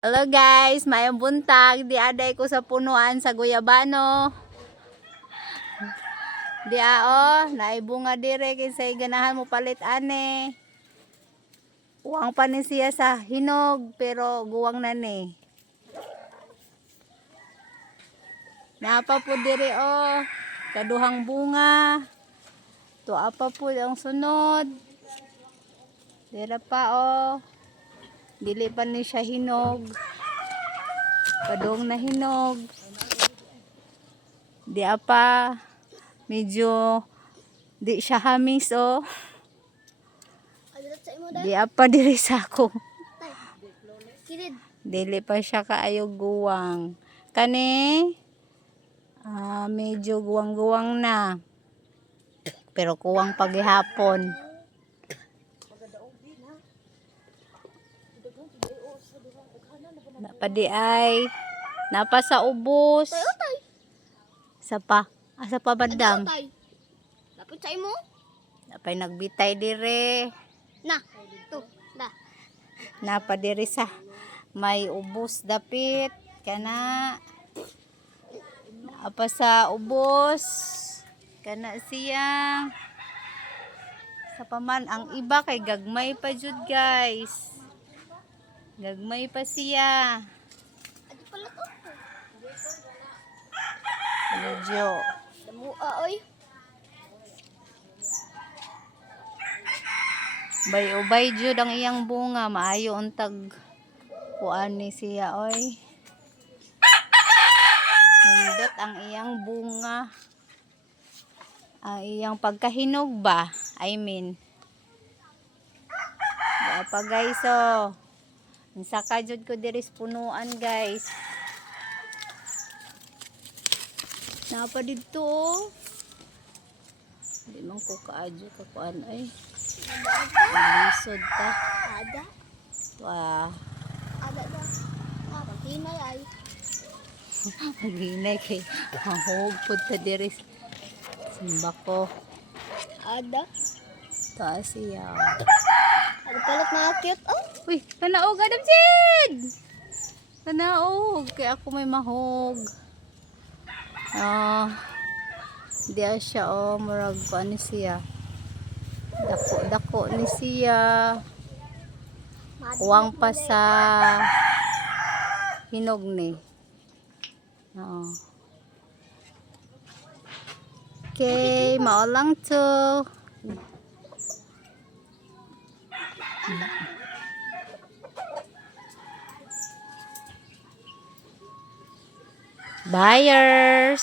Hello guys, mayong buntag. Di aday ko sa punuan sa Guyabano. Di naibunga dire kinsay ganahan mo palit ane. Uwang pa ni siya sa hinog pero guwang na ni. Napa po dire kaduhang bunga. To apa po ang sunod. Dira pa dili pa ni siya hinog. Padong na hinog. Di apa medyo di siya hamis Di apa diri sa ako. Dili pa siya kaayo guwang. Kani medyo guwang-guwang na. Pero kuwang paghihapon. Napadi ay napa sa ubos. Sa pa. Asa pa bandam? Lapit sa imo? Napay nagbitay dire. Na. To. Da. Napa dire sa may ubos dapit kana. Apa sa ubos kana siya. Sa paman ang iba kay gagmay pa jud guys. Gagmay pa siya. Adi pala to. Medyo Damua oy. bay-ubay jud ang iyang bunga, maayo untag kuan ni siya oy. Nindot ang iyang bunga. Ang iyang pagkahinog ba? I mean. Pa guys Saka jud ko diri sa punuan guys. Napa dito Di man ko kaadyo ka kuan ay. Lisod ta. Ada. Wah. Ada da. Paghinay ay. Maghinay kay mahog pud ta diri simba ko. Ada. Ta siya. Ada pala na cute Uy, kanaog Adam Sid. Kanaog kay ako may mahog. Diya siya murag kuan ni siya. Dako ni siya. Uwang pa sa hinog ni. Okay, mao lang to. Buyers.